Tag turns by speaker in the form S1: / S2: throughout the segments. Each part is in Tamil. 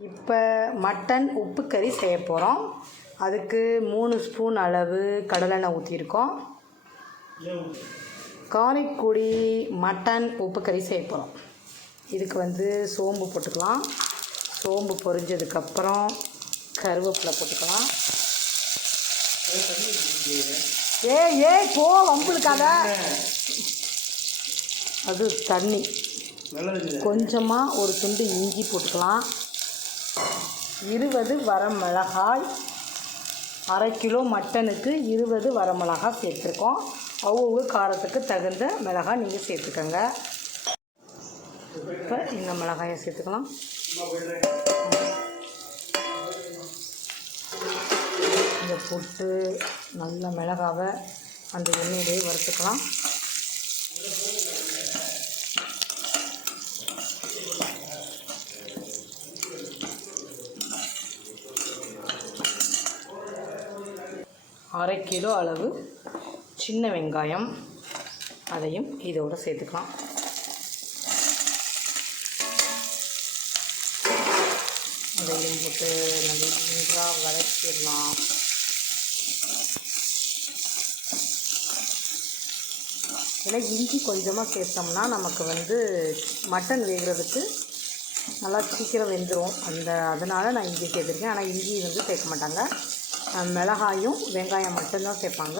S1: இப்போ மட்டன் உப்பு கறி செய்ய போகிறோம் அதுக்கு மூணு ஸ்பூன் அளவு கடலெண்ணெய் ஊற்றிருக்கோம் காரைக்குடி மட்டன் உப்பு கறி செய்ய போகிறோம் இதுக்கு வந்து சோம்பு போட்டுக்கலாம். சோம்பு பொரிஞ்சதுக்கப்புறம் கருவேப்பிலை போட்டுக்கலாம். ஏய் ஏய் போ வம்புழுக்காத அது தண்ணி. கொஞ்சமாக ஒரு துண்டு இஞ்சி போட்டுக்கலாம். இருபது வரமிளகாய் அரை கிலோ மட்டனுக்கு இருபது வரமிளகாய் சேர்த்துருக்கோம். ஒவ்வொரு காரத்துக்கு தகுந்த மிளகாய் நீங்கள் சேர்த்துக்கோங்க. இப்போ இந்த மிளகாயை சேர்த்துக்கலாம். இந்த புட்டு நல்ல மிளகாவை அந்த எண்ணெயிலே வறுத்துக்கலாம். அரை கிலோ அளவு சின்ன வெங்காயம் அதையும் இதோடு சேர்த்துக்கலாம். அதையும் போட்டு நல்லா வதக்கிடலாம். ஏன்னா இஞ்சி கொஞ்சமாக சேர்த்தோம்னா நமக்கு வந்து மட்டன் வேகிறதுக்கு நல்லா சீக்கிரம் வெந்துடும் அந்த அதனால் நான் இஞ்சி சேர்த்துருக்கேன். ஆனால் இஞ்சி வந்து சேர்க்க மாட்டாங்க. மிளகாயும் வெங்காயம் மட்டும்தான் சேர்ப்பாங்க.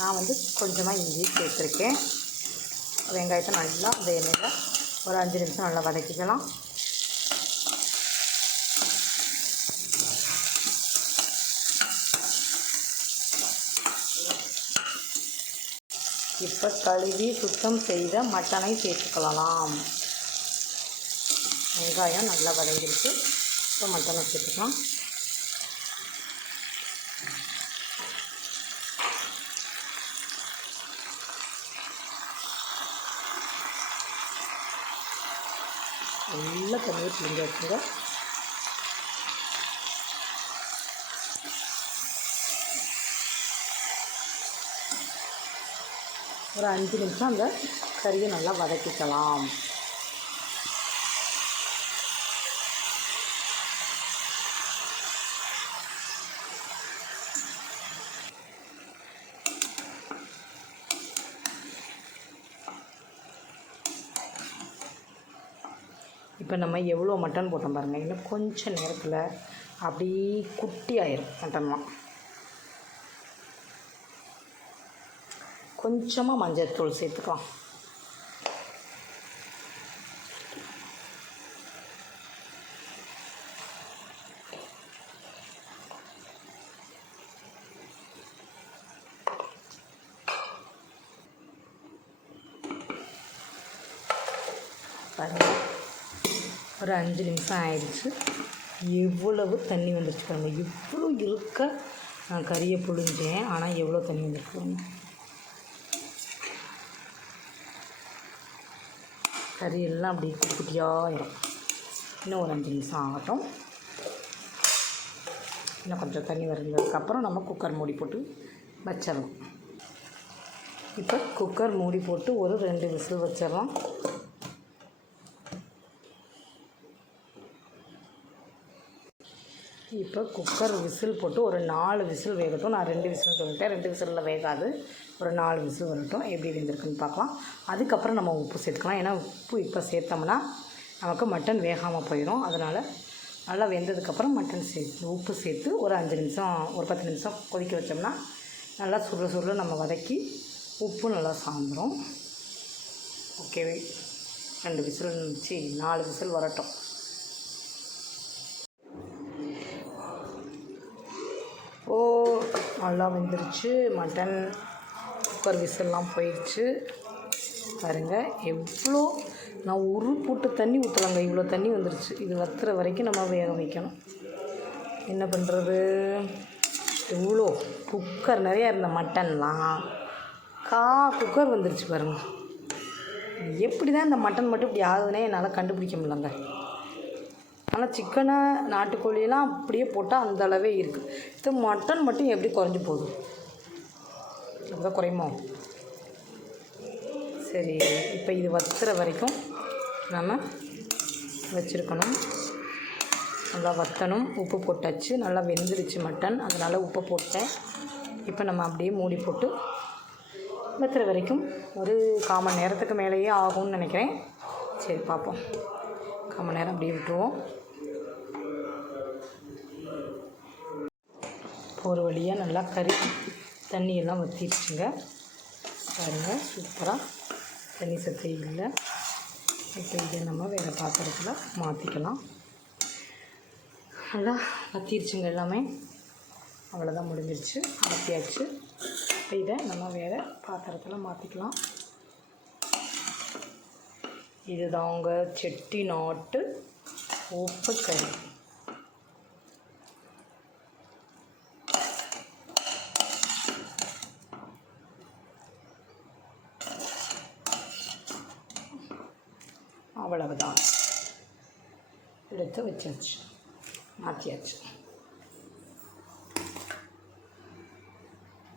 S1: நான் வந்து கொஞ்சமாக இஞ்சி சேர்த்துருக்கேன். வெங்காயத்தை நல்லா அந்த எண்ணெயில் ஒரு அஞ்சு நிமிஷம் நல்லா வதக்கிக்கலாம். இப்போ கழுவி சுத்தம் செய்த மட்டனை சேர்த்துக்கலாம் வெங்காயம் நல்லா வதங்கிருக்கு இப்போ மட்டனை சேர்த்துக்கலாம். நல்லா தண்ணியை பிழிஞ்சு வச்சுங்க ஒரு அஞ்சு நிமிஷம் அந்த கறியை நல்லா வதக்கிக்கலாம். இப்போ நம்ம எவ்வளோ மட்டன் போட்டோம் பாருங்கள் இன்னும் கொஞ்சம் நேரத்தில் அப்படியே குட்டி ஆயிரும் மட்டன்லாம். கொஞ்சமாக மஞ்சள் தூள் சேர்த்துக்கலாம். ஒரு அஞ்சு நிமிஷம் ஆயிடுச்சு. எவ்வளவு தண்ணி வந்துருச்சு பாருங்க. இவ்வளோ இருக்க நான் கறியை புழிஞ்சேன். ஆனால் எவ்வளோ தண்ணி வந்துருக்கு கறியெல்லாம் கறி அப்படி குட்டி குட்டியாயிரும் இன்னும் ஒரு அஞ்சு நிமிஷம் ஆகட்டும். இன்னும் கொஞ்சம் தண்ணி வரைஞ்சதுக்கப்புறம் நம்ம குக்கர் மூடி போட்டு வச்சிடலாம். இப்போ குக்கர் மூடி போட்டு ஒரு ரெண்டு விசில் வச்சிடலாம். இப்போ குக்கர் விசில் போட்டு ஒரு நாலு விசில் வேகட்டும். நான் ரெண்டு விசில் சொல்லிட்டேன். ரெண்டு விசிலில் வேகாது. ஒரு நாலு விசில் வரட்டும். எப்படி வெந்திருக்குன்னு பார்க்கலாம். அதுக்கப்புறம் நம்ம உப்பு சேர்த்துக்கலாம். ஏன்னா உப்பு இப்போ சேர்த்தோம்னா நமக்கு மட்டன் வேகாமல் போயிடும். அதனால் நல்லா வெந்ததுக்கப்புறம் மட்டன் சேர்த்து உப்பு சேர்த்து ஒரு அஞ்சு நிமிஷம் ஒரு பத்து நிமிஷம் கொதிக்க வச்சோம்னா நல்லா சுருள் சுருள் நம்ம வதக்கி உப்பு நல்லா சாந்துடும் ஓகே ரெண்டு விசில் சி நாலு விசில் வரட்டும். நல்லா வெந்துருச்சு. மட்டன் குக்கர் விசில்லாம் போயிடுச்சு பாருங்கள் எவ்வளோ நான் ஒரு பூட்டு தண்ணி ஊற்றலாங்க இவ்வளோ தண்ணி வந்துருச்சு. இது வத்துற வரைக்கும் நம்ம வேக வைக்கணும். என்ன பண்ணுறது இவ்வளோ குக்கர் நிறையா இருந்த மட்டன்லாம். கா குக்கர் வந்துருச்சு பாருங்கள் எப்படி தான் இந்த மட்டன் மட்டும் இப்படி ஆகுதுன்னே என்னால் கண்டுபிடிக்க முடியலங்க. ஆனால் சிக்கனை நாட்டுக்கோழியெல்லாம் அப்படியே போட்டால் அந்த அளவே இருக்குது இது மட்டன் மட்டும் எப்படி குறைஞ்சி போகுது? அப்படிதான் குறையுமோ? சரி இப்போ இது வத்துற வரைக்கும் நம்ம வச்சுருக்கணும். நல்லா வத்தணும். உப்பு போட்டாச்சு. நல்லா வெந்துருச்சு மட்டன் அதனால் உப்பு போட்டேன். இப்போ நம்ம அப்படியே மூடி போட்டு வத்துற வரைக்கும் ஒரு கால் மணி நேரத்துக்கு மேலேயே ஆகும்னு நினைக்கிறேன். சரி பார்ப்போம். கால் மணி நேரம் அப்படியே விட்டுருவோம். ஒரு வழியாக நல்லா கறி தண்ணியெல்லாம் வற்றிடுச்சுங்க பாருங்கள் சூப்பராக தண்ணி சத்தே இல்லை. இப்போ இதை நம்ம வேறு பாத்திரத்தில் மாற்றிக்கலாம் நல்லா வற்றிருச்சுங்க எல்லாமே. அவ்வளோதான் முடிஞ்சிருச்சு மாற்றியாச்சு இப்போ இதை நம்ம வேறு பாத்திரத்தில் மாற்றிக்கலாம் இதுதாங்க செட்டி நாட்டு உப்பு கறி. அவ்வளவுதான். எடுத்து வச்சாச்சு. மாற்றியாச்சு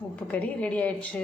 S1: உப்பு கறி ரெடி ஆயிடுச்சு.